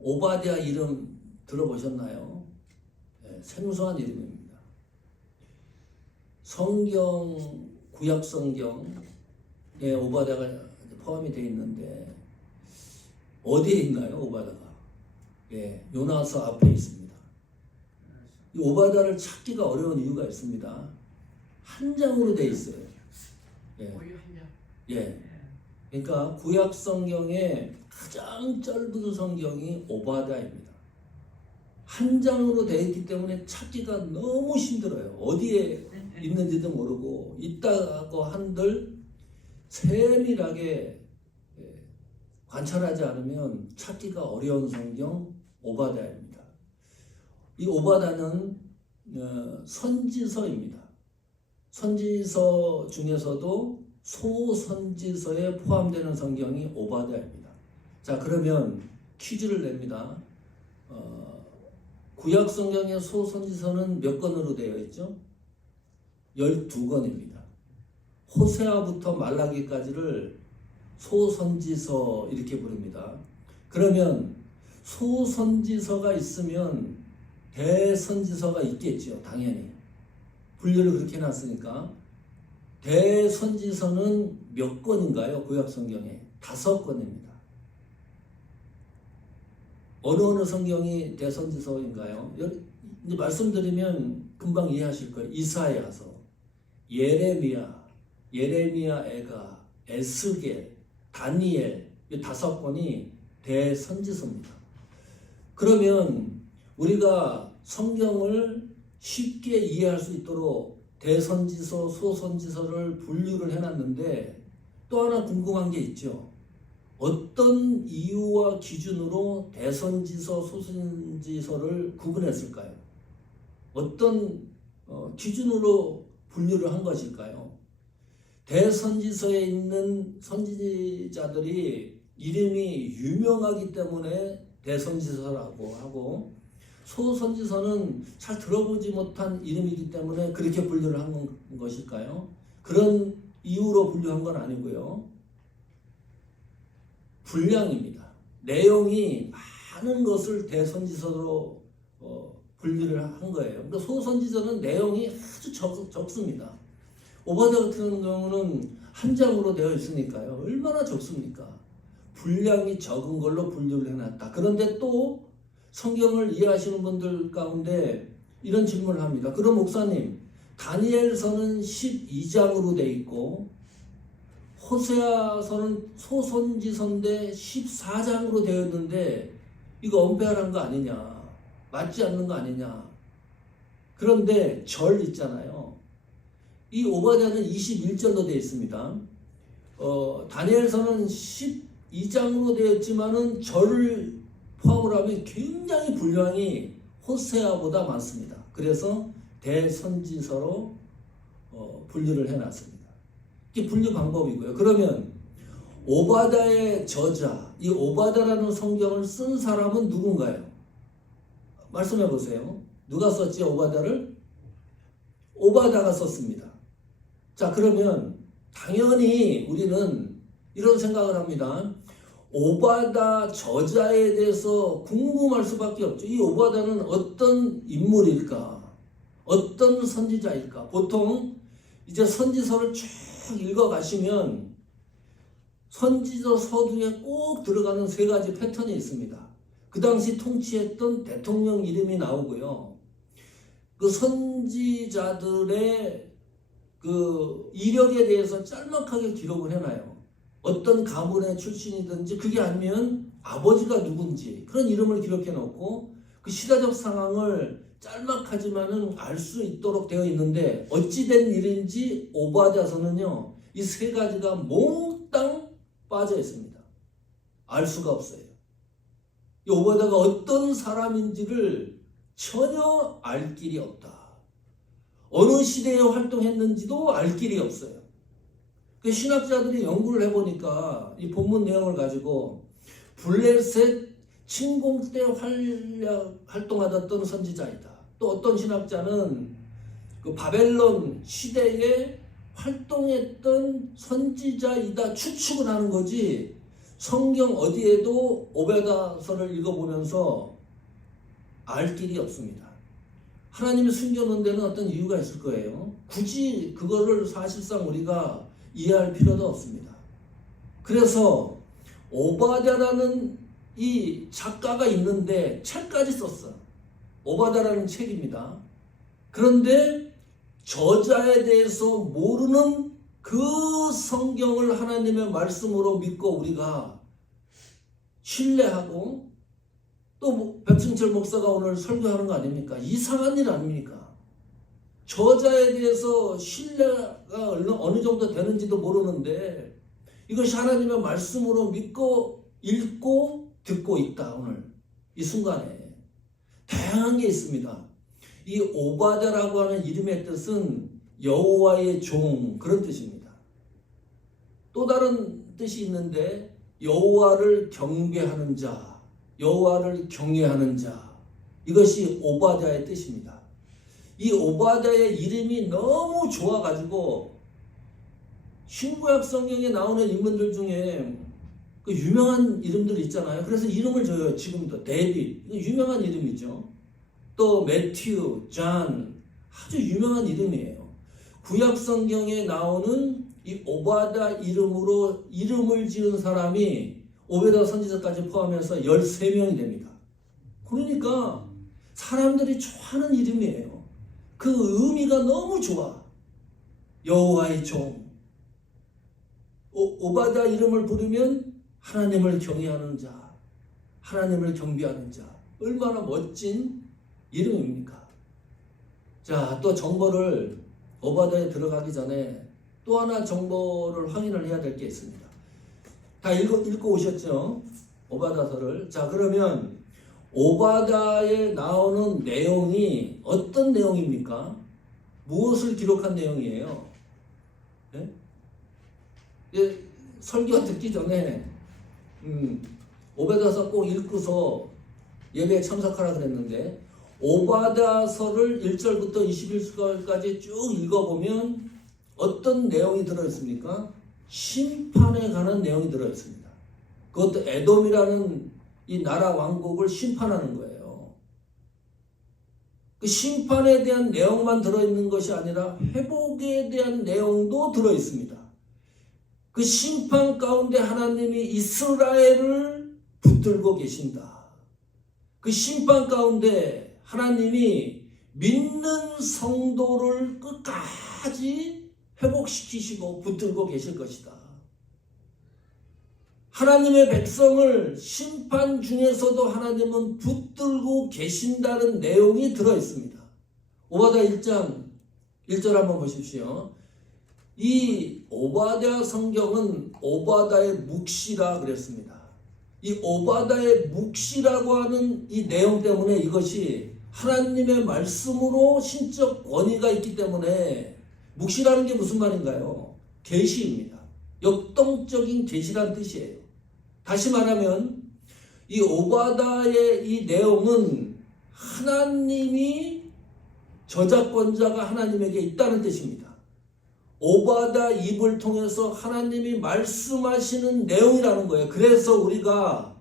오바댜 이름 들어보셨나요? 네, 생소한 이름입니다. 성경, 구약 성경에 오바댜가 포함이 되어 있는데 어디에 있나요, 오바댜가? 예, 요나서 앞에 있습니다. 이 오바댜를 찾기가 어려운 이유가 있습니다. 한 장으로 되어 있어요. 예. 예. 그러니까 구약 성경의 가장 짧은 성경이 오바댜입니다. 한 장으로 되어 있기 때문에 찾기가 너무 힘들어요. 어디에 있는지도 모르고 있다고 한들 세밀하게 관찰하지 않으면 찾기가 어려운 성경 오바댜입니다. 이 오바댜는 선지서입니다. 선지서 중에서도 소선지서에 포함되는 성경이 오바댜입니다. 자, 그러면 퀴즈를 냅니다. 구약 성경의 소선지서는 몇 권으로 되어 있죠? 12권입니다. 호세아부터 말라기까지를 소선지서 이렇게 부릅니다. 그러면 소선지서가 있으면 대선지서가 있겠죠. 당연히. 분류를 그렇게 해놨으니까. 대선지서는 몇 권인가요? 구약 성경에 5권입니다. 어느 성경이 대선지서인가요? 이제 말씀드리면 금방 이해하실 거예요. 이사야서, 예레미야, 에가, 에스겔, 다니엘 이 5권이 대선지서입니다. 그러면 우리가 성경을 쉽게 이해할 수 있도록 대선지서, 소선지서를 분류를 해놨는데 또 하나 궁금한 게 있죠. 어떤 이유와 기준으로 대선지서, 소선지서를 구분했을까요? 어떤 기준으로 분류를 한 것일까요? 대선지서에 있는 선지자들이 이름이 유명하기 때문에 대선지서라고 하고 소선지서는 잘 들어보지 못한 이름이기 때문에 그렇게 분류를 한 것일까요? 그런 이유로 분류한 건 아니고요. 분량입니다. 내용이 많은 것을 대선지서로 분류를 한 거예요. 그러니까 소선지서는 내용이 아주 적습니다. 오바댜 같은 경우는 한 장으로 되어 있으니까요. 얼마나 적습니까? 분량이 적은 걸로 분류를 해놨다. 그런데 또 성경을 이해하시는 분들 가운데 이런 질문을 합니다. 그럼 목사님, 다니엘서는 12장으로 되어 있고 호세아서는 소선지서인데 14장으로 되어 있는데 이거 언페어한 거 아니냐? 맞지 않는 거 아니냐? 그런데 절 있잖아요. 이 오바댜는 21절로 되어 있습니다. 다니엘서는 12장으로 되어 있지만은 절을 포함을 하면 굉장히 분량이 호세아보다 많습니다. 그래서 대선지서로 분류를 해놨습니다. 이게 분류 방법이고요. 그러면 오바댜의 저자, 이 오바댜라는 성경을 쓴 사람은 누군가요? 말씀해 보세요. 누가 썼지 오바댜를? 오바댜가 썼습니다. 자, 그러면 당연히 우리는 이런 생각을 합니다. 오바댜 저자에 대해서 궁금할 수밖에 없죠. 이 오바댜는 어떤 인물일까? 어떤 선지자일까? 보통 이제 선지서를 쭉 읽어가시면 선지서 서두에 꼭 들어가는 3가지 패턴이 있습니다. 그 당시 통치했던 대통령 이름이 나오고요. 그 선지자들의 그 이력에 대해서 짤막하게 기록을 해놔요. 어떤 가문의 출신이든지 그게 아니면 아버지가 누군지 그런 이름을 기록해 놓고 그 시대적 상황을 짤막하지만은 알 수 있도록 되어 있는데 어찌된 일인지 오바댜서는요 이 3가지가 몽땅 빠져 있습니다. 알 수가 없어요. 이 오바댜가 어떤 사람인지를 전혀 알 길이 없다. 어느 시대에 활동했는지도 알 길이 없어요. 그 신학자들이 연구를 해보니까 이 본문 내용을 가지고 블레셋 침공 때 활동하던 선지자이다. 또 어떤 신학자는 그 바벨론 시대에 활동했던 선지자이다 추측을 하는 거지 성경 어디에도 오베다서를 읽어보면서 알 길이 없습니다. 하나님이 숨겨놓은 데는 어떤 이유가 있을 거예요. 굳이 그거를 사실상 우리가 이해할 필요도 없습니다. 그래서 오바댜라는 이 작가가 있는데 책까지 썼어. 오바댜라는 책입니다. 그런데 저자에 대해서 모르는 그 성경을 하나님의 말씀으로 믿고 우리가 신뢰하고 또 백승철 목사가 오늘 설교하는 거 아닙니까? 이상한 일 아닙니까? 저자에 대해서 신뢰가 어느 정도 되는지도 모르는데 이것이 하나님의 말씀으로 믿고 읽고 듣고 있다. 오늘 이 순간에 다양한 게 있습니다. 이 오바댜라고 하는 이름의 뜻은 여호와의 종, 그런 뜻입니다. 또 다른 뜻이 있는데 여호와를 경배하는 자, 여호와를 경외하는 자, 이것이 오바댜의 뜻입니다. 이 오바댜의 이름이 너무 좋아가지고 신구약 성경에 나오는 인물들 중에 그 유명한 이름들 있잖아요. 그래서 이름을 줘요. 지금도 데빗, 유명한 이름이죠. 또 매튜, 잔, 아주 유명한 이름이에요. 구약 성경에 나오는 이 오바댜 이름으로 이름을 지은 사람이 오베다 선지자까지 포함해서 13명이 됩니다. 그러니까 사람들이 좋아하는 이름이에요. 그 의미가 너무 좋아. 여호와의 종. 오바댜 이름을 부르면 하나님을 경외하는 자, 하나님을 경배하는 자. 얼마나 멋진 이름입니까? 자, 또 정보를 오바댜에 들어가기 전에 또 하나 정보를 확인을 해야 될 게 있습니다. 다 읽고 오셨죠? 오바댜서를. 자, 그러면 오바댜에 나오는 내용이 어떤 내용입니까? 무엇을 기록한 내용이에요? 네? 설교 듣기 전에 오바댜서 꼭 읽고서 예배에 참석하라 그랬는데 오바댜서를 1절부터 21절까지 쭉 읽어보면 어떤 내용이 들어있습니까? 심판에 관한 내용이 들어있습니다. 그것도 에돔이라는 이 나라 왕국을 심판하는 거예요. 그 심판에 대한 내용만 들어있는 것이 아니라 회복에 대한 내용도 들어있습니다. 그 심판 가운데 하나님이 이스라엘을 붙들고 계신다. 그 심판 가운데 하나님이 믿는 성도를 끝까지 회복시키시고 붙들고 계실 것이다. 하나님의 백성을 심판 중에서도 하나님은 붙들고 계신다는 내용이 들어있습니다. 오바댜 1장 1절 한번 보십시오. 이 오바댜 성경은 오바댜의 묵시라 그랬습니다. 이 오바댜의 묵시라고 하는 이 내용 때문에 이것이 하나님의 말씀으로 신적 권위가 있기 때문에 묵시라는 게 무슨 말인가요? 계시입니다. 역동적인 계시란 뜻이에요. 다시 말하면 이 오바댜의 이 내용은 하나님이 저작권자가 하나님에게 있다는 뜻입니다. 오바댜 입을 통해서 하나님이 말씀하시는 내용이라는 거예요. 그래서 우리가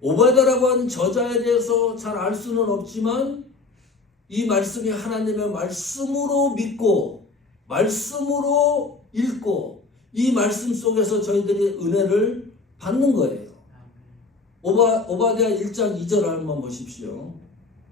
오바댜라고 하는 저자에 대해서 잘 알 수는 없지만 이 말씀이 하나님의 말씀으로 믿고 말씀으로 읽고 이 말씀 속에서 저희들이 은혜를 받는 거예요. 오바댜 1장 2절 한번 보십시오.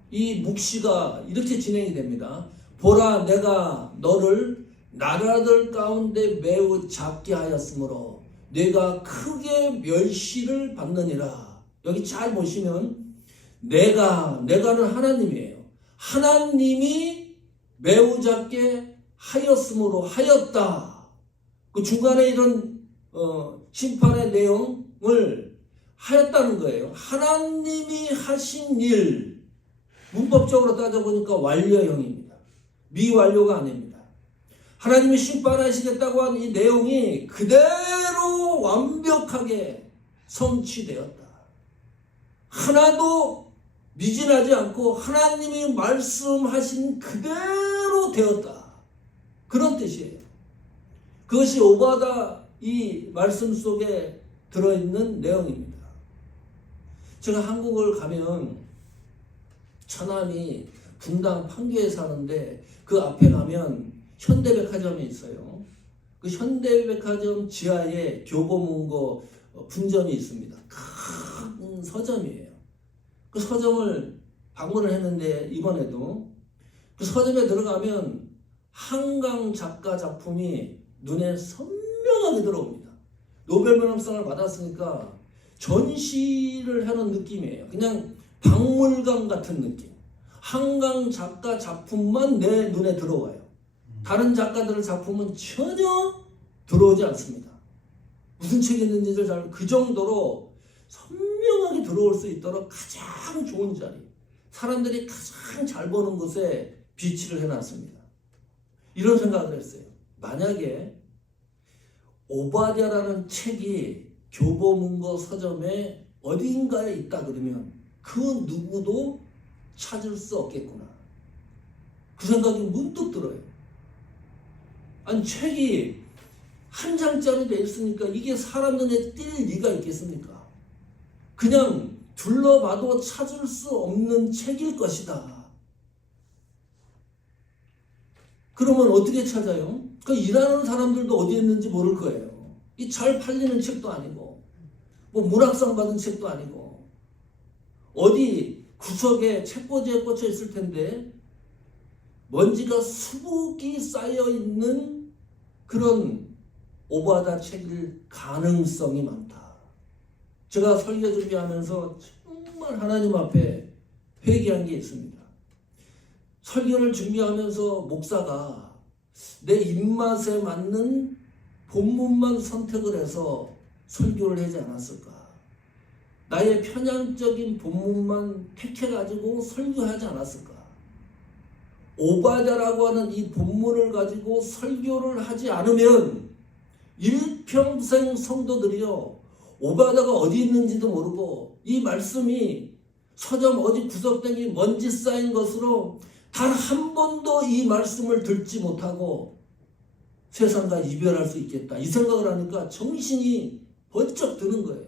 이 묵시가 이렇게 진행이 됩니다. 보라, 내가 너를 나라들 가운데 매우 작게 하였으므로 내가 크게 멸시를 받느니라. 여기 잘 보시면 내가는 하나님이에요. 하나님이 매우 작게 하였으므로 하였다. 그 중간에 이런 심판의 내용을 하였다는 거예요. 하나님이 하신 일, 문법적으로 따져보니까 완료형입니다. 미완료가 아닙니다. 하나님이 심판하시겠다고 한 이 내용이 그대로 완벽하게 성취되었다. 하나도 미진하지 않고 하나님이 말씀하신 그대로 되었다. 그런 뜻이에요. 그것이 오바댜 이 말씀 속에 들어있는 내용입니다. 제가 한국을 가면 천안이 분당 판교에 사는데 그 앞에 가면 현대백화점이 있어요. 그 현대백화점 지하에 교보문고 분점이 있습니다. 큰 서점이에요. 그 서점을 방문을 했는데 이번에도 그 서점에 들어가면 한강 작가 작품이 눈에 선명하게 들어옵니다. 노벨문학상을 받았으니까 전시를 해놓은 느낌이에요. 그냥 박물관 같은 느낌. 한강 작가 작품만 내 눈에 들어와요. 다른 작가들의 작품은 전혀 들어오지 않습니다. 무슨 책이 있는지를 그 정도로 선명하게 들어올 수 있도록 가장 좋은 자리, 사람들이 가장 잘 보는 곳에 비치를 해놨습니다. 이런 생각을 했어요. 만약에 오바댜라는 책이 교보문고 서점에 어딘가에 있다 그러면 그 누구도 찾을 수 없겠구나. 그 생각이 문득 들어요. 아니 책이 한 장짜리 돼 있으니까 이게 사람 눈에 띌 리가 있겠습니까? 그냥 둘러봐도 찾을 수 없는 책일 것이다. 그러면 어떻게 찾아요? 그 일하는 사람들도 어디 있는지 모를 거예요. 이 잘 팔리는 책도 아니고 뭐 문학상 받은 책도 아니고 어디 구석에 책꽂이에 꽂혀 있을 텐데 먼지가 수북이 쌓여 있는 그런 오바댜 책일 가능성이 많다. 제가 설교 준비하면서 정말 하나님 앞에 회개한 게 있습니다. 설교를 준비하면서 목사가 내 입맛에 맞는 본문만 선택을 해서 설교를 하지 않았을까? 나의 편향적인 본문만 택해가지고 설교하지 않았을까? 오바댜라고 하는 이 본문을 가지고 설교를 하지 않으면 일평생 성도들이요 오바댜가 어디 있는지도 모르고 이 말씀이 서점 어디 구석탱이 먼지 쌓인 것으로 단 한 번도 이 말씀을 듣지 못하고 세상과 이별할 수 있겠다. 이 생각을 하니까 정신이 번쩍 드는 거예요.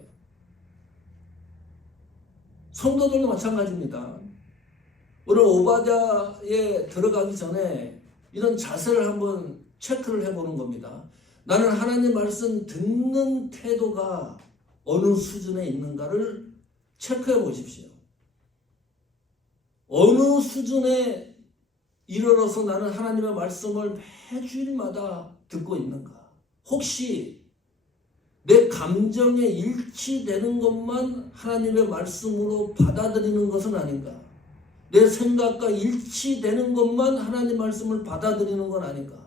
성도들도 마찬가지입니다. 오늘 오바댜에 들어가기 전에 이런 자세를 한번 체크를 해보는 겁니다. 나는 하나님 말씀 듣는 태도가 어느 수준에 있는가를 체크해 보십시오. 어느 수준에 이르러서 나는 하나님의 말씀을 매주일마다 듣고 있는가? 혹시 내 감정에 일치되는 것만 하나님의 말씀으로 받아들이는 것은 아닌가? 내 생각과 일치되는 것만 하나님 말씀을 받아들이는 건 아닌가?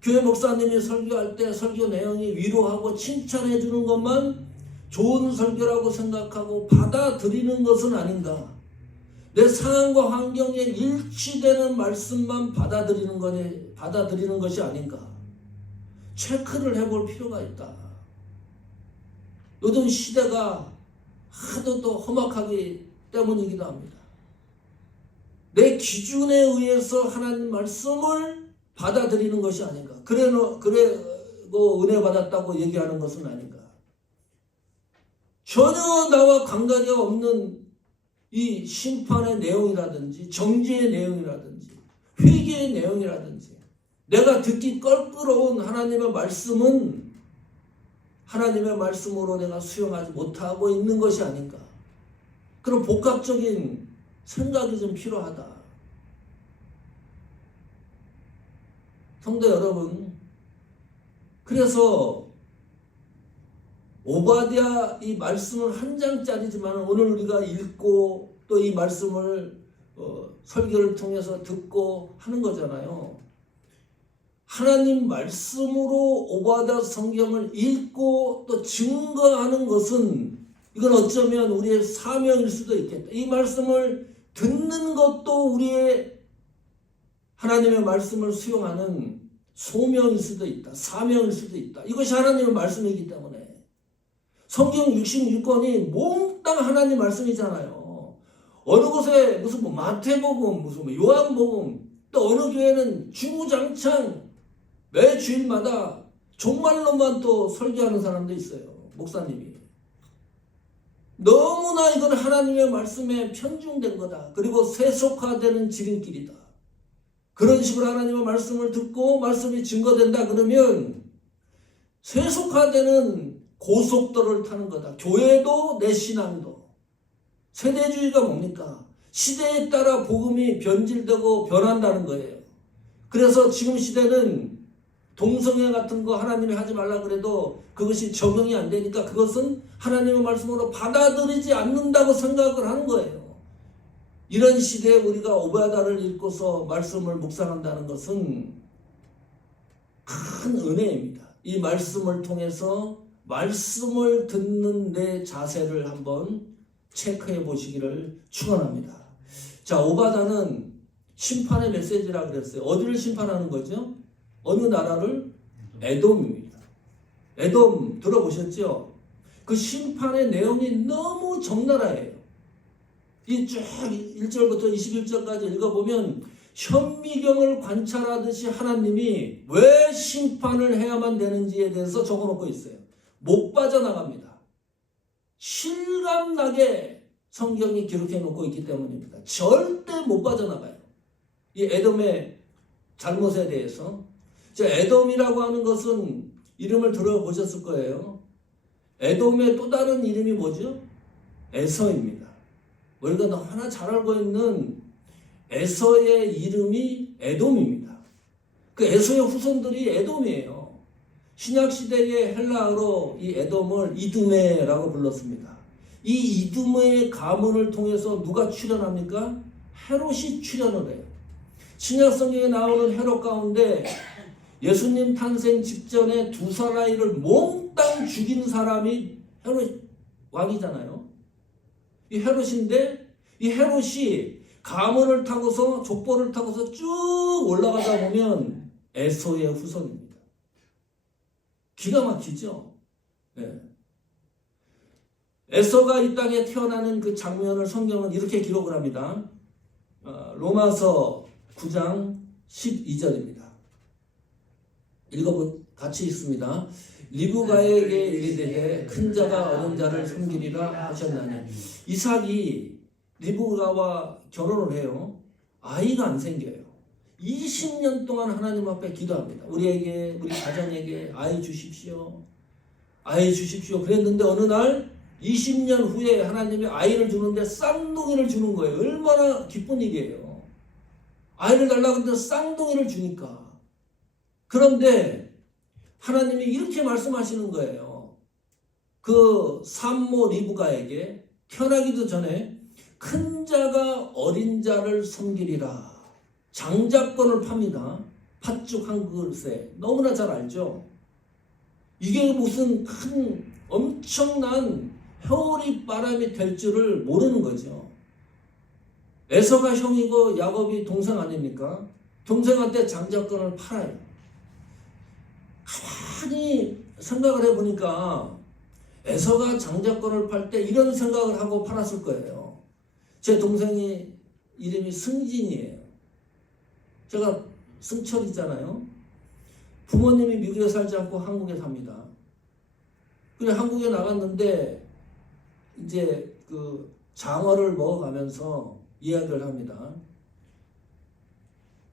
교회 목사님이 설교할 때 설교 내용이 위로하고 칭찬해 주는 것만 좋은 설교라고 생각하고 받아들이는 것은 아닌가? 내 상황과 환경에 일치되는 말씀만 받아들이는 것이 아닌가? 체크를 해볼 필요가 있다. 요즘 시대가 하도 또 험악하기 때문이기도 합니다. 내 기준에 의해서 하나님 말씀을 받아들이는 것이 아닌가? 그래고 은혜 받았다고 얘기하는 것은 아닌가? 전혀 나와 관계가 없는 이 심판의 내용이라든지 정죄의 내용이라든지 회개의 내용이라든지 내가 듣기 껄끄러운 하나님의 말씀은 하나님의 말씀으로 내가 수용하지 못하고 있는 것이 아닌가. 그런 복합적인 생각이 좀 필요하다. 성도 여러분, 그래서 오바댜 이 말씀은 한 장짜리지만 오늘 우리가 읽고 또 이 말씀을 설교를 통해서 듣고 하는 거잖아요. 하나님 말씀으로 오바댜 성경을 읽고 또 증거하는 것은 이건 어쩌면 우리의 사명일 수도 있겠다. 이 말씀을 듣는 것도 우리의 하나님의 말씀을 수용하는 소명일 수도 있다. 사명일 수도 있다. 이것이 하나님의 말씀이기 때문에 성경 66권이 몽땅 하나님 말씀이잖아요. 어느 곳에 무슨 뭐 마태복음, 무슨 뭐 요한복음, 또 어느 교회는 주구장창 매 주일마다 종말론만 또 설교하는 사람도 있어요. 목사님이. 너무나 이건 하나님의 말씀에 편중된 거다. 그리고 세속화되는 지름길이다. 그런 식으로 하나님의 말씀을 듣고 말씀이 증거된다 그러면 세속화되는 고속도로를 타는 거다. 교회도 내 신앙도. 세대주의가 뭡니까? 시대에 따라 복음이 변질되고 변한다는 거예요. 그래서 지금 시대는 동성애 같은 거 하나님이 하지 말라 그래도 그것이 적용이 안 되니까 그것은 하나님의 말씀으로 받아들이지 않는다고 생각을 하는 거예요. 이런 시대에 우리가 오바다를 읽고서 말씀을 묵상한다는 것은 큰 은혜입니다. 이 말씀을 통해서 말씀을 듣는 내 자세를 한번 체크해 보시기를 축원합니다. 자, 오바다는 심판의 메시지라 그랬어요. 어디를 심판하는 거죠? 어느 나라를? 에돔입니다. 에돔 들어보셨죠? 그 심판의 내용이 너무 적나라해요. 이 쭉 1절부터 21절까지 읽어보면 현미경을 관찰하듯이 하나님이 왜 심판을 해야만 되는지에 대해서 적어놓고 있어요. 못 빠져나갑니다. 실감나게 성경이 기록해 놓고 있기 때문입니다. 절대 못 빠져나가요. 이 에돔의 잘못에 대해서. 에돔이라고 하는 것은 이름을 들어보셨을 거예요. 에돔의 또 다른 이름이 뭐죠? 에서입니다. 우리가 너무나 잘 알고 있는 에서의 이름이 에돔입니다. 그 에서의 후손들이 에돔이에요. 신약시대의 헬라어로 이 에돔을 이두메라고 불렀습니다. 이 이두메의 가문을 통해서 누가 출현합니까? 헤롯이 출현을 해요. 신약성경에 나오는 헤롯 가운데 예수님 탄생 직전에 두 사라이를 몽땅 죽인 사람이 헤롯 왕이잖아요. 이 헤롯인데 이 헤롯이 가문을 타고서 족보를 타고서 쭉 올라가다 보면 에서의 후손입니다. 기가 막히죠. 네. 에서가 이 땅에 태어나는 그 장면을 성경은 이렇게 기록을 합니다. 로마서 9장 12절입니다. 같이 읽습니다. 리브가에게 이르되 큰 자가 어린 자를 섬기리라 하셨나니. 이삭이 리브가와 결혼을 해요. 아이가 안 생겨요. 20년 동안 하나님 앞에 기도합니다. 우리 가정에게 아이 주십시오. 아이 주십시오. 그랬는데 어느 날 20년 후에 하나님이 아이를 주는데 쌍둥이를 주는 거예요. 얼마나 기쁜 일이에요. 아이를 달라고 했는데 쌍둥이를 주니까. 그런데 하나님이 이렇게 말씀하시는 거예요. 그 산모 리브가에게 태어나기도 전에 큰 자가 어린 자를 섬기리라. 장자권을 팝니다. 팥죽 한 그릇에. 너무나 잘 알죠? 이게 무슨 큰 엄청난 회오리 바람이 될 줄을 모르는 거죠. 에서가 형이고 야곱이 동생 아닙니까? 동생한테 장자권을 팔아요. 가만히 생각을 해보니까 에서가 장자권을 팔 때 이런 생각을 하고 팔았을 거예요. 제 동생이 이름이 승진이에요. 제가 승철이잖아요. 부모님이 미국에 살지 않고 한국에 삽니다. 그래 한국에 나갔는데 이제 그 장어를 먹어가면서 이야기를 합니다.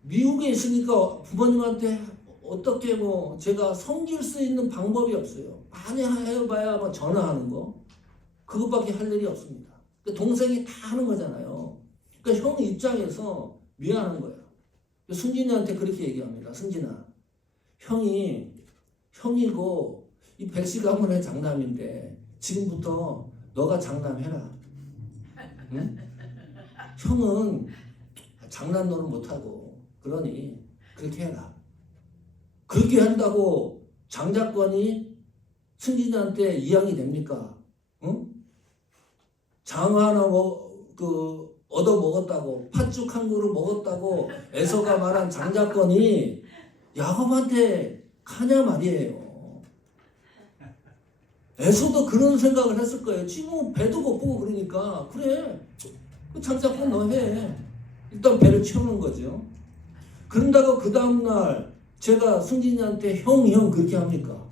미국에 있으니까 부모님한테 어떻게 제가 섬길 수 있는 방법이 없어요. 많이 해봐야 전화하는 거. 그것밖에 할 일이 없습니다. 동생이 다 하는 거잖아요. 그러니까 형 입장에서 미안한 거예요. 승진이한테 그렇게 얘기합니다. 승진아, 형이고 이 백시 가문의 장남인데 지금부터 너가 장남해라. 응? 형은 장남노는 못하고 그러니 그렇게 해라. 그렇게 한다고 장자권이 승진이한테 이양이 됩니까? 응? 장어 하나 얻어 먹었다고 팥죽 한 그릇 먹었다고 에서가 말한 장자권이 야곱한테 가냐 말이에요. 에서도 그런 생각을 했을 거예요. 지금 배도 고프고 그러니까 그래 그 장자권 너 해. 일단 배를 채우는 거죠. 그런다고 그 다음날 제가 승진이한테 형 그렇게 합니까?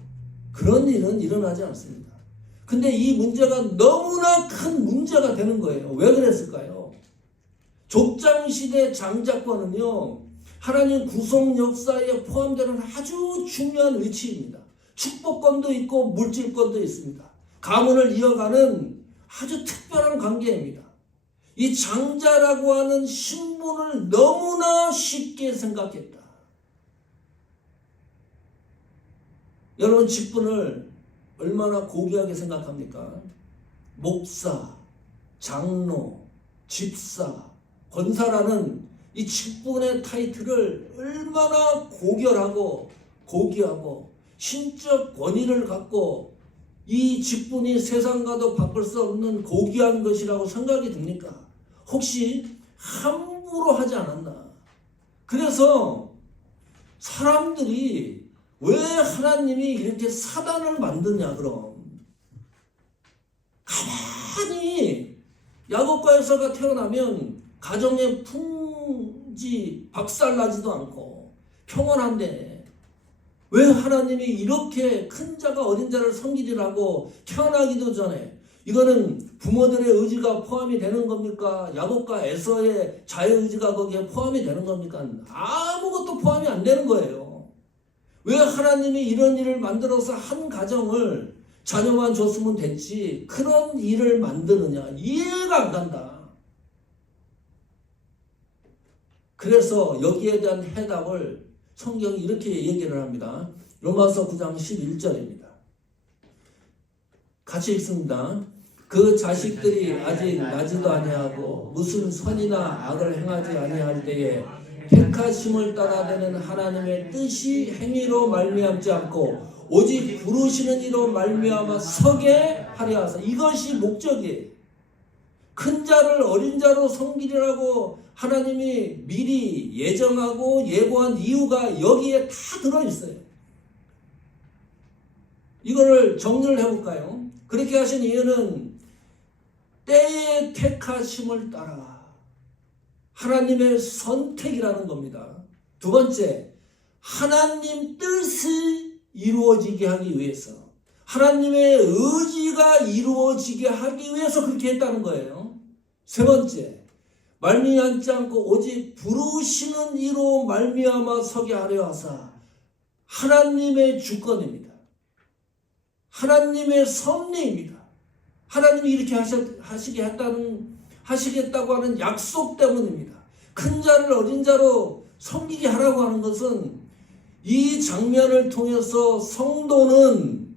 그런 일은 일어나지 않습니다. 근데 이 문제가 너무나 큰 문제가 되는 거예요. 왜 그랬을까요? 족장시대 장자권은요, 하나님 구속 역사에 포함되는 아주 중요한 위치입니다. 축복권도 있고 물질권도 있습니다. 가문을 이어가는 아주 특별한 관계입니다. 이 장자라고 하는 신분을 너무나 쉽게 생각했다. 여러분, 직분을 얼마나 고귀하게 생각합니까? 목사, 장로, 집사, 권사라는 이 직분의 타이틀을 얼마나 고결하고 고귀하고 신적 권위를 갖고 이 직분이 세상과도 바꿀 수 없는 고귀한 것이라고 생각이 듭니까? 혹시 함부로 하지 않았나? 그래서 사람들이 왜 하나님이 이렇게 사단을 만드냐 그럼? 가만히 야곱과 에서가 태어나면 가정의 풍지 박살나지도 않고 평온한데 왜 하나님이 이렇게 큰 자가 어린 자를 섬기리라고 태어나기도 전에 이거는 부모들의 의지가 포함이 되는 겁니까? 야곱과 에서의 자유의지가 거기에 포함이 되는 겁니까? 아무것도 포함이 안 되는 거예요. 왜 하나님이 이런 일을 만들어서 한 가정을 자녀만 줬으면 됐지 그런 일을 만드느냐? 이해가 안 간다. 그래서 여기에 대한 해답을 성경이 이렇게 얘기를 합니다. 로마서 9장 11절입니다. 같이 읽습니다. 그 자식들이 아직 나지도 아니하고 무슨 선이나 악을 행하지 아니할 때에 택하심을 따라 되는 하나님의 뜻이 행위로 말미암지 않고 오직 부르시는 이로 말미암아 서게 하려 하사. 이것이 목적이에요. 큰 자를 어린 자로 섬기리라고 하나님이 미리 예정하고 예고한 이유가 여기에 다 들어있어요. 이거를 정리를 해볼까요? 그렇게 하신 이유는 때의 택하심을 따라 하나님의 선택이라는 겁니다. 두 번째, 하나님 뜻이 이루어지게 하기 위해서, 하나님의 의지가 이루어지게 하기 위해서 그렇게 했다는 거예요. 세 번째, 말미암지 않고 오직 부르시는 이로 말미암아 서게 하려 하사. 하나님의 주권입니다. 하나님의 섭리입니다. 하나님이 이렇게 하시겠다고 하는 약속 때문입니다. 큰 자를 어린 자로 섬기게 하라고 하는 것은 이 장면을 통해서 성도는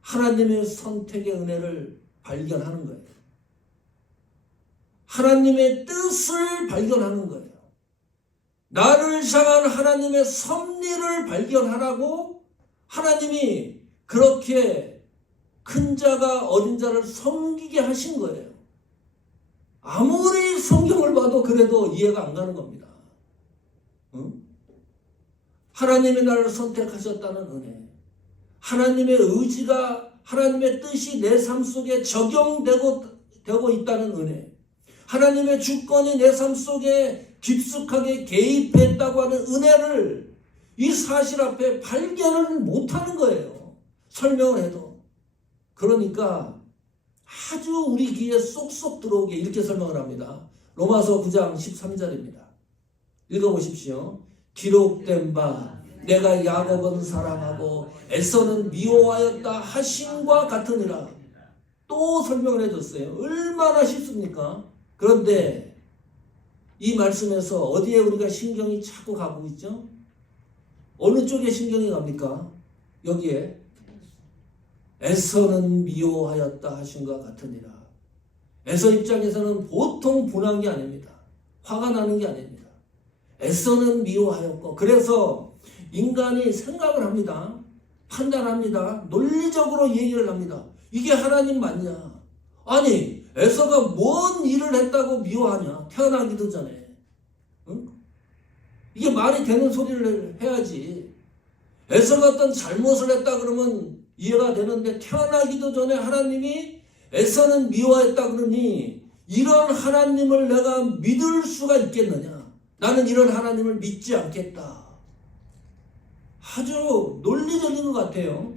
하나님의 선택의 은혜를 발견하는 거예요. 하나님의 뜻을 발견하는 거예요. 나를 향한 하나님의 섭리를 발견하라고 하나님이 그렇게 큰 자가 어린 자를 섬기게 하신 거예요. 아무리 성경을 봐도 그래도 이해가 안 가는 겁니다. 응? 하나님이 나를 선택하셨다는 은혜, 하나님의 의지가, 하나님의 뜻이 내 삶 속에 적용되고 있다는 은혜, 하나님의 주권이 내 삶 속에 깊숙하게 개입했다고 하는 은혜를 이 사실 앞에 발견을 못하는 거예요. 설명을 해도. 그러니까 아주 우리 귀에 쏙쏙 들어오게 이렇게 설명을 합니다. 로마서 9장 13절입니다. 읽어보십시오. 기록된 바 내가 야곱은 사랑하고 에서는 미워하였다 하심과 같으니라. 또 설명을 해줬어요. 얼마나 쉽습니까? 그런데 이 말씀에서 어디에 우리가 신경이 자꾸 가고 있죠? 어느 쪽에 신경이 갑니까? 여기에 에서는 미워하였다 하심과 같으니라. 에서 입장에서는 보통 분한 게 아닙니다. 화가 나는 게 아닙니다. 에서는 미워하였고, 그래서 인간이 생각을 합니다. 판단합니다. 논리적으로 얘기를 합니다. 이게 하나님 맞냐? 아니, 에서가 뭔 일을 했다고 미워하냐? 태어나기도 전에. 응? 이게 말이 되는 소리를 해야지. 에서가 어떤 잘못을 했다 그러면 이해가 되는데, 태어나기도 전에 하나님이 에서는 미워했다 그러니 이런 하나님을 내가 믿을 수가 있겠느냐? 나는 이런 하나님을 믿지 않겠다. 아주 논리적인 것 같아요.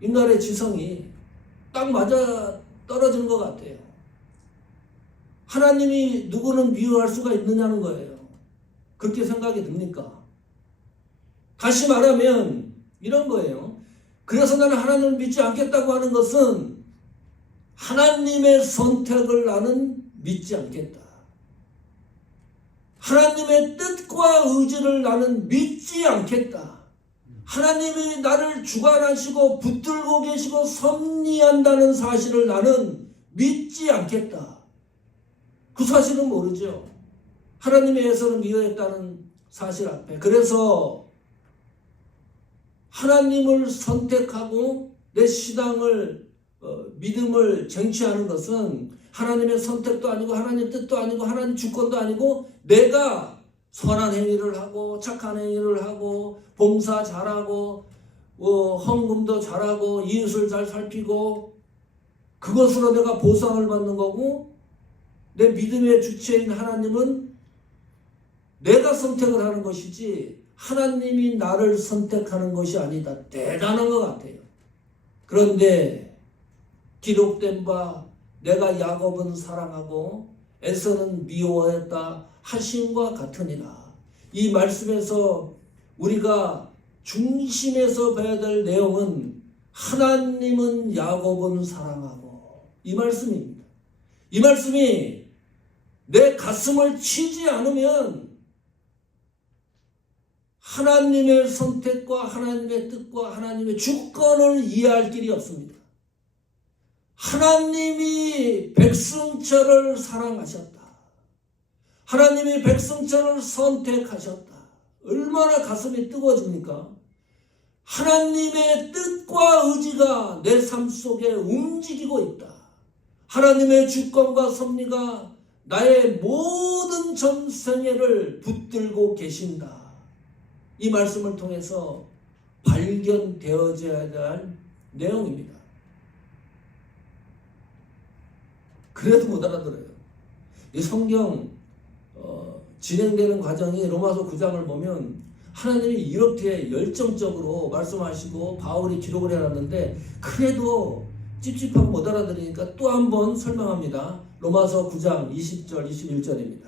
인간의 지성이 딱 맞아 떨어지는 것 같아요. 하나님이 누구는 미워할 수가 있느냐는 거예요. 그렇게 생각이 듭니까? 다시 말하면 이런 거예요. 그래서 나는 하나님을 믿지 않겠다고 하는 것은 하나님의 선택을 나는 믿지 않겠다. 하나님의 뜻과 의지를 나는 믿지 않겠다. 하나님이 나를 주관하시고 붙들고 계시고 섭리한다는 사실을 나는 믿지 않겠다. 그 사실은 모르죠. 하나님의 예서는 미워했다는 사실 앞에. 그래서 하나님을 선택하고 내 신앙을 믿음을 쟁취하는 것은 하나님의 선택도 아니고 하나님의 뜻도 아니고 하나님 주권도 아니고 내가 선한 행위를 하고 착한 행위를 하고 봉사 잘하고 헌금도 잘하고 이웃을 잘 살피고 그것으로 내가 보상을 받는 거고 내 믿음의 주체인 하나님은 내가 선택을 하는 것이지 하나님이 나를 선택하는 것이 아니다. 대단한 것 같아요. 그런데 기록된 바 내가 야곱은 사랑하고 에서는 미워했다 하심과 같으니라. 이 말씀에서 우리가 중심에서 봐야 될 내용은 하나님은 야곱은 사랑하고 이 말씀입니다. 이 말씀이 내 가슴을 치지 않으면 하나님의 선택과 하나님의 뜻과 하나님의 주권을 이해할 길이 없습니다. 하나님이 백성처를 사랑하셨다. 하나님이 백성처를 선택하셨다. 얼마나 가슴이 뜨거워집니까? 하나님의 뜻과 의지가 내 삶 속에 움직이고 있다. 하나님의 주권과 섭리가 나의 모든 전생애를 붙들고 계신다. 이 말씀을 통해서 발견되어져야 할 내용입니다. 그래도 못 알아들어요. 이 성경 진행되는 과정이 로마서 9장을 보면 하나님이 이렇게 열정적으로 말씀하시고 바울이 기록을 해놨는데 그래도 찝찝하고 못 알아들으니까 또 한 번 설명합니다. 로마서 9장 20절 21절입니다.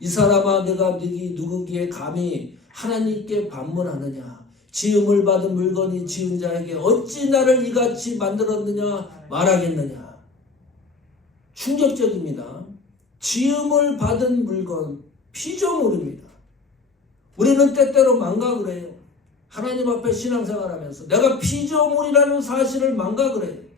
이 사람아 내가 누구기에 감히 하나님께 반문하느냐. 지음을 받은 물건이 지은 자에게 어찌 나를 이같이 만들었느냐 말하겠느냐. 충격적입니다. 지음을 받은 물건 피조물입니다. 우리는 때때로 망각을 해요. 하나님 앞에 신앙생활하면서 내가 피조물이라는 사실을 망각을 해요.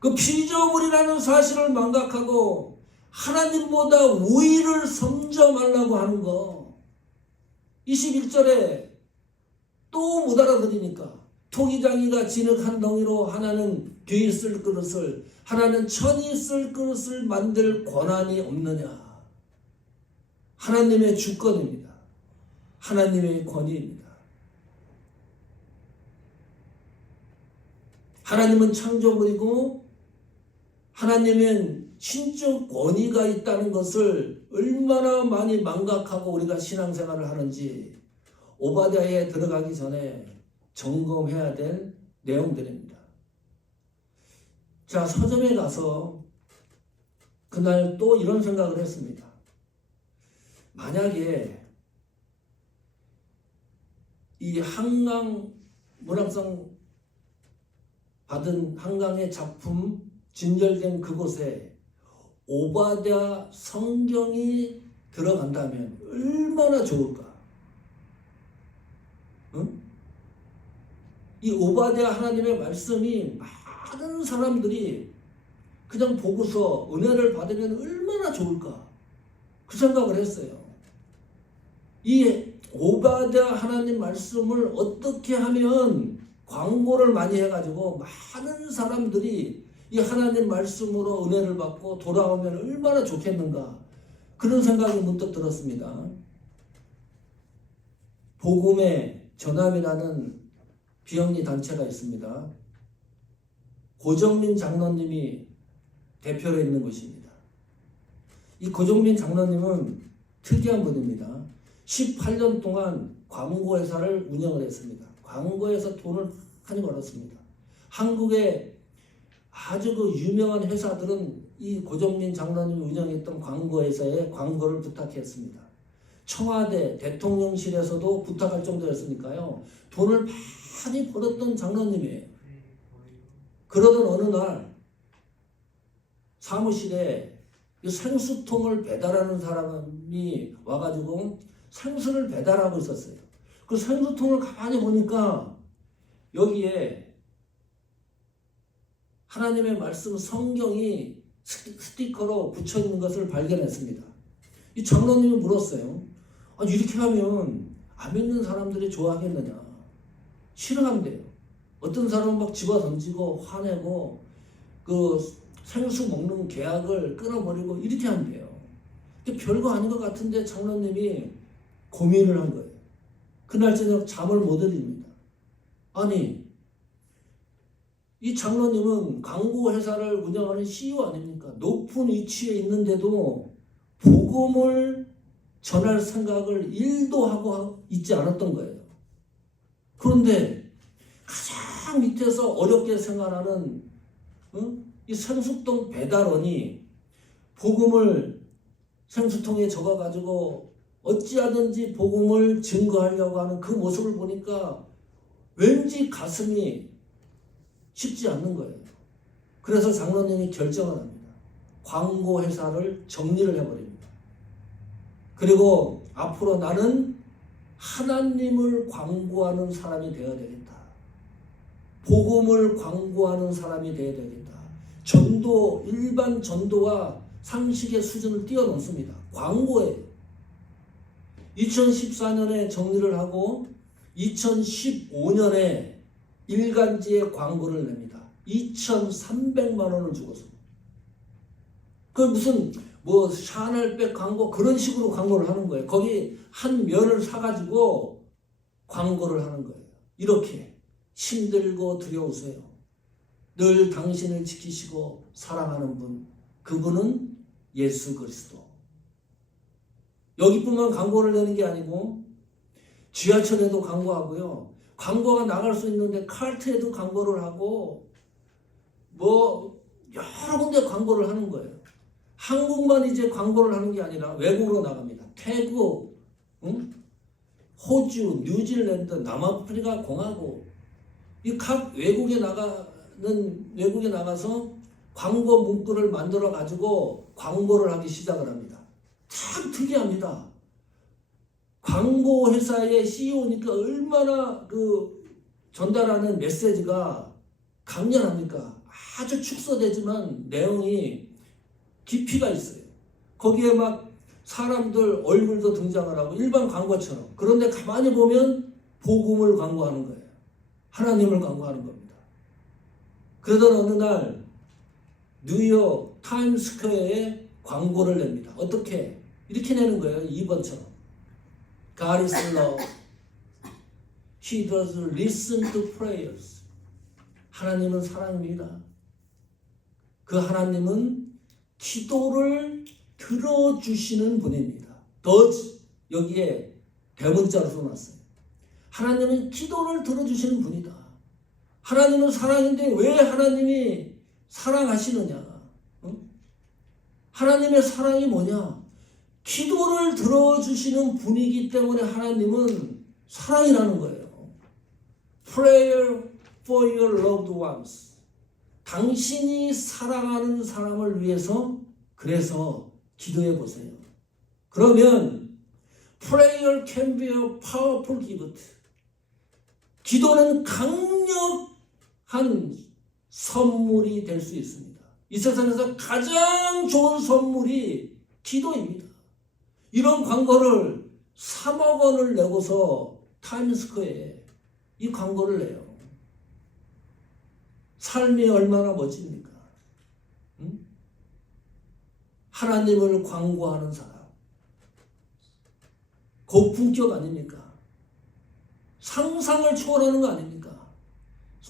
그 피조물이라는 사실을 망각하고 하나님보다 우위를 섬점하려고 하는 거 21절에 또 못 알아들으니까 토기장이가 진흙 한 덩이로 하나는 뒤에 쓸 그릇을 하나는 천이 쓸 그릇을 만들 권한이 없느냐. 하나님의 주권입니다. 하나님의 권위입니다. 하나님은 창조물이고 하나님은 신적 권위가 있다는 것을 얼마나 많이 망각하고 우리가 신앙생활을 하는지 오바댜에 들어가기 전에 점검해야 될 내용들입니다. 자, 서점에 가서 그날 또 이런 생각을 했습니다. 만약에 이 한강 문학상 받은 한강의 작품 진열된 그곳에 오바댜 성경이 들어간다면 얼마나 좋을까? 응? 이 오바댜 하나님의 말씀이 많은 사람들이 그냥 보고서 은혜를 받으면 얼마나 좋을까? 그 생각을 했어요. 이 오바댜 하나님 말씀을 어떻게 하면 광고를 많이 해가지고 많은 사람들이 이 하나님 말씀으로 은혜를 받고 돌아오면 얼마나 좋겠는가. 그런 생각이 문득 들었습니다. 복음의 전함이라는 비영리 단체가 있습니다. 고정민 장로님이 대표로 있는 것입니다. 이 고정민 장로님은 특이한 분입니다. 18년 동안 광고회사를 운영을 했습니다. 광고에서 돈을 많이 벌었습니다. 한국의 아주 그 유명한 회사들은 이 고정민 장로님이 운영했던 광고회사에 광고를 부탁했습니다. 청와대, 대통령실에서도 부탁할 정도였으니까요. 돈을 많이 벌었던 장로님이에요. 그러던 어느 날 사무실에 생수통을 배달하는 사람이 와가지고 생수를 배달하고 있었어요. 그 생수통을 가만히 보니까 여기에 하나님의 말씀 성경이 스티커로 붙여 있는 것을 발견했습니다. 이 장로님이 물었어요. 아니, 이렇게 하면 안 믿는 사람들이 좋아하겠느냐? 싫어한대요. 어떤 사람은 막 집어 던지고 화내고 그 생수 먹는 계약을 끊어버리고 이렇게 한대요. 별거 아닌 것 같은데 장로님이 고민을 한 거예요. 그날 저녁 잠을 못 들입니다. 아니, 이 장로님은 광고 회사를 운영하는 CEO 아닙니까? 높은 위치에 있는데도 복음을 전할 생각을 1도 하고 있지 않았던 거예요. 그런데 가장 밑에서 어렵게 생활하는 이 생수통 배달원이 복음을 생수통에 적어가지고 어찌하든지 복음을 증거하려고 하는 그 모습을 보니까 왠지 가슴이 쉽지 않는 거예요. 그래서 장로님이 결정을 합니다. 광고 회사를 정리를 해버립니다. 그리고 앞으로 나는 하나님을 광고하는 사람이 되어야 되겠다. 복음을 광고하는 사람이 되어야 되겠다. 전도, 일반 전도와 상식의 수준을 뛰어넘습니다. 광고예요. 2014년에 정리를 하고 2015년에 일간지에 광고를 냅니다. 2,300만 원을 주고서. 그 무슨 뭐 샤넬백 광고 그런 식으로 광고를 하는 거예요. 거기 한 면을 사가지고 광고를 하는 거예요. 이렇게 힘들고 두려우세요. 늘 당신을 지키시고 사랑하는 분, 그분은 예수 그리스도. 여기뿐만 광고를 내는 게 아니고 지하철에도 광고하고요. 광고가 나갈 수 있는데 카트에도 광고를 하고 뭐 여러 군데 광고를 하는 거예요. 한국만 이제 광고를 하는 게 아니라 외국으로 나갑니다. 태국, 호주, 뉴질랜드, 남아프리카 공화국 이 각 외국에 나가서 광고 문구를 만들어 가지고 광고를 하기 시작을 합니다. 참 특이합니다. 광고 회사의 CEO니까 얼마나 그 전달하는 메시지가 강렬합니까? 아주 축소되지만 내용이 깊이가 있어요. 거기에 막 사람들 얼굴도 등장을 하고 일반 광고처럼. 그런데 가만히 보면 복음을 광고하는 거예요. 하나님을 광고하는 겁니다. 그러던 어느 날 뉴욕 타임스퀘어에 광고를 냅니다. 어떻게? 이렇게 내는 거예요. 2번처럼. God is love. He does listen to prayers. 하나님은 사랑입니다. 그 하나님은 기도를 들어주시는 분입니다. does 여기에 대문자로 써놨어요. 하나님은 기도를 들어주시는 분이다. 하나님은 사랑인데 왜 하나님이 사랑하시느냐? 하나님의 사랑이 뭐냐? 기도를 들어주시는 분이기 때문에 하나님은 사랑이라는 거예요. Prayer for your loved ones. 당신이 사랑하는 사람을 위해서 그래서 기도해 보세요. 그러면 prayer can be a powerful gift. 기도는 강력한 선물이 될 수 있습니다. 이 세상에서 가장 좋은 선물이 기도입니다. 이런 광고를 3억 원을 내고서 타임스퀘어에 이 광고를 내요. 삶이 얼마나 멋집니까? 응? 하나님을 광고하는 사람. 고품격 아닙니까? 상상을 초월하는 거 아닙니까?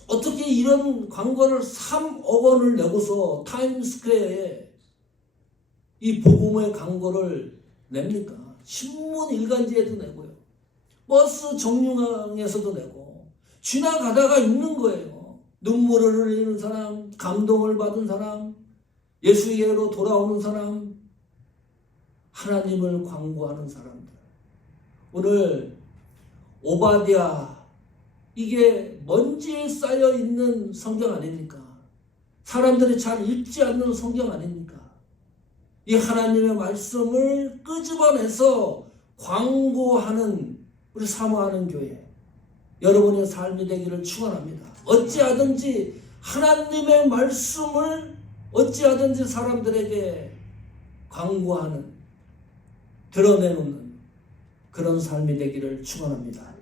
어떻게 이런 광고를 3억 원을 내고서 타임스퀘어에 이 복음의 광고를 냅니까? 신문 일간지에도 내고요. 버스 정류장에서도 내고 지나가다가 있는 거예요. 눈물을 흘리는 사람, 감동을 받은 사람, 예수에게로 돌아오는 사람, 하나님을 광고하는 사람들. 오늘 오바댜, 이게 먼지에 쌓여 있는 성경 아닙니까? 사람들이 잘 읽지 않는 성경 아닙니까? 이 하나님의 말씀을 끄집어내서 광고하는 우리 사모하는 교회, 여러분의 삶이 되기를 축원합니다. 어찌하든지 하나님의 말씀을 어찌하든지 사람들에게 광고하는, 드러내놓는 그런 삶이 되기를 축원합니다.